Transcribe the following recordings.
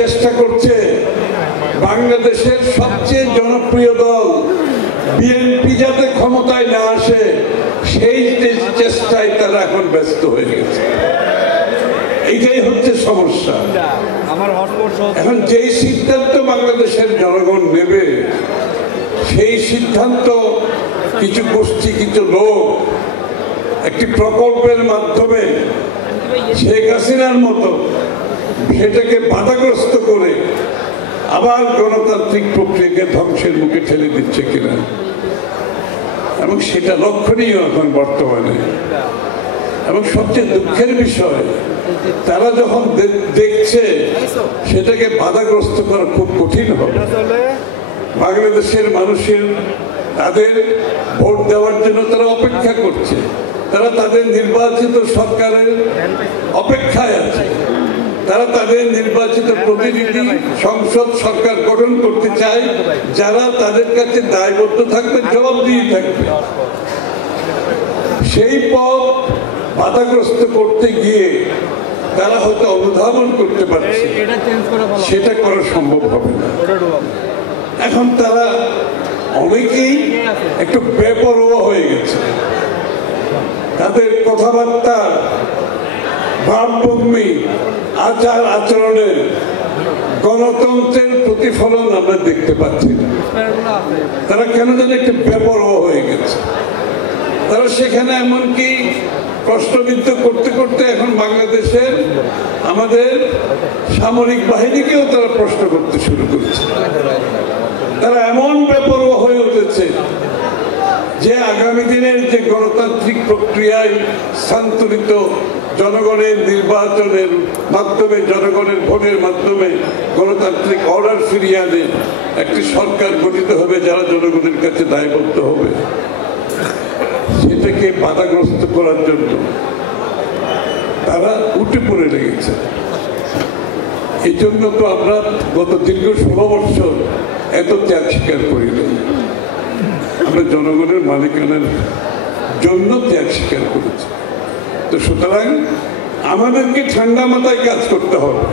চেষ্টা করছে বাংলাদেশের সবচেয়ে জনপ্রিয় দল বিএনপি যাতে ক্ষমতায় না আসে সেই চেষ্টায় তারা এখন ব্যস্ত হয়ে গেছে। এইটাই হচ্ছে সমস্যা। এখন যেই সিদ্ধান্ত বাংলাদেশের জনগণ নেবে সেই সিদ্ধান্ত কিছু গোষ্ঠী কিছু লোক একটি প্রকল্পের মাধ্যমে শেখ হাসিনার মতো সেটাকে বাধাগ্রস্ত করে আবার গণতান্ত্রিক প্রক্রিয়াকে ধ্বংসের মুখে ঠেলে দিচ্ছে কিনা, এবং সেটা লক্ষণীয় এখন বর্তমানে। এবং সবচেয়ে দুঃখের বিষয়, তারা যখন দেখছে সেটাকে বাধাগ্রস্ত করা খুব কঠিন হবে। বাংলাদেশের মানুষের তাদের ভোট দেওয়ার জন্য তারা অপেক্ষা করছে, তারা তাদের নির্বাচিত সরকারের অপেক্ষায় আছে, তারা তাদের নির্বাচিত প্রতিনিধি সংসদ সরকার গঠন করতে চায় যারা তাদের কাছে দায়বদ্ধ থাকবে, জবাবদিহি থাকবে। সেই পথ বাধাগ্রস্ত করতে গিয়ে তারা হয়তো অনুধাবন করতে পারছে সেটা করা সম্ভব হবে না। এখন তারা অনেকেই একটু বেপরোয়া হয়ে গেছে, তাদের কথাবার্তা ভাবভঙ্গি আচার আচরণের গণতন্ত্রের প্রতিফলন আমরা দেখতে পাচ্ছি না। তারা কেন যেন একটু বেপরোয়া হয়ে গেছে। তারা সেখানে এমনকি প্রশ্নবিদ্ধ করতে করতে এখন বাংলাদেশের আমাদের সামরিক বাহিনীকেও তারা প্রশ্ন করতে শুরু করেছে। তারা এমন বেপরোয়া হয়ে উঠেছে যে আগামী দিনের যে গণতান্ত্রিক প্রক্রিয়ায় স্থানান্তরিত জনগণের নির্বাচনের মাধ্যমে, জনগণের ভোটের মাধ্যমে গণতান্ত্রিক অর্ডার ফিরিয়ে আনে একটি সরকার গঠিত হবে যারা জনগণের কাছে দায়বদ্ধ হবে, সেটাকে বাধাগ্রস্ত করার জন্য তারা উঠে পড়ে লেগেছে। এই জন্য তো আমরা গত দীর্ঘ 16 বছর এত ত্যাগ স্বীকার করি না। আমরা জনগণের মালিকানার জন্য ত্যাগ স্বীকার করেছি। তো সুতরাং আমাদেরকে ঠান্ডা মাথায় কাজ করতে হবে।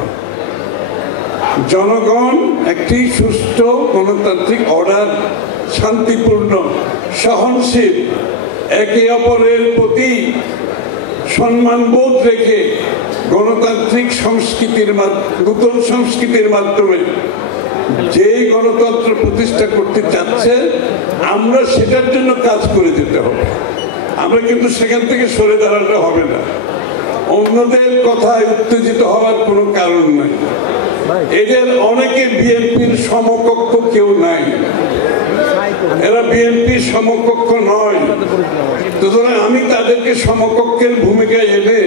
জনগণ একটি সুষ্ঠু গণতান্ত্রিক অর্ডার, শান্তিপূর্ণ, সহনশীল, একে অপরের প্রতি সম্মানবোধ রেখে গণতান্ত্রিক সংস্কৃতির নতুন সংস্কৃতির মাধ্যমে যে গণতন্ত্র প্রতিষ্ঠা করতে চাচ্ছে আমরা সেটার জন্য কাজ করে যেতে হবে। আমরা কিন্তু সেখান থেকে সরে দাঁড়াতে হবে না। অন্যদের কথায় উত্তেজিত হওয়ার কোনো কারণ নাই। এদের অনেকে বিএনপির সমকক্ষ কেউ নাই, এরা বিএনপির সমকক্ষ নয়। সুতরাং আমি তাদেরকে সমকক্ষের ভূমিকায় এনে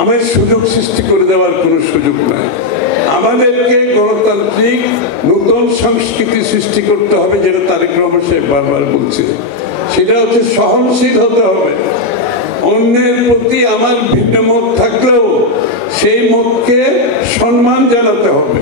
আমার সুযোগ সৃষ্টি করে দেওয়ার কোনো সুযোগ নাই। আমাদেরকে গণতান্ত্রিক নতুন সংস্কৃতি সৃষ্টি করতে হবে, যেটা তারেক রহমান সাহেব বারবার বলছে। সেটা হচ্ছে সহনশীল হতে হবে। অন্যের প্রতি আমার ভিন্ন মত থাকলেও সেই মতকে সম্মান জানাতে হবে।